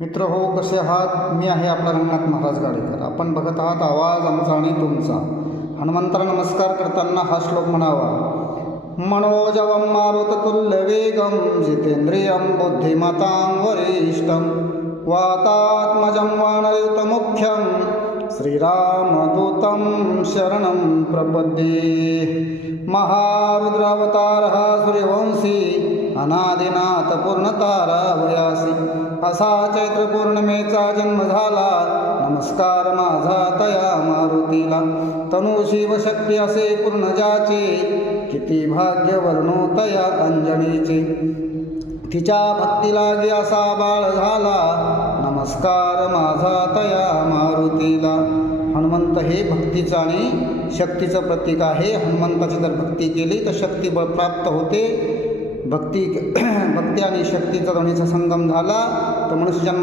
मित्र हो, कसे आहात? मी आहे आपला रंगनाथ महाराज गाडेकर. आपण बघत आहात आवाज आमचा आणि तुमचा. हनुमंताला नमस्कार करताना हा श्लोक म्हणावा. मनोजवं मारुततुल्यवेगं जितेंद्रियं बुद्धिमतां वरिष्ठं वातात्मजं वानरयुतमुख्यं श्रीरामदूतं शरणं प्रपद्ये. महारुद्रावतारः सूर्यवंशी अनादिनाथ पूर्णतारावयासी. असा चैत्र पौर्णिमेचा जन्म झाला, नमस्कार माझा तया मारुतीला. तनु शिवशक्ती असे पूर्ण ज्याचे, किती भाग्य वर्णो तया अंजनीचे. तिच्या भक्ती लागे असा बाळ झाला, नमस्कार माझा तया मारुतीला. हनुमंत हे भक्तीचं आणि शक्तीचं प्रतीक आहे. हनुमंताची जर भक्ती केली तर शक्ती बळ प्राप्त होते. भक्ती आणि शक्तीचा दोन्हीचा संगम झाला तर मनुष्य जन्म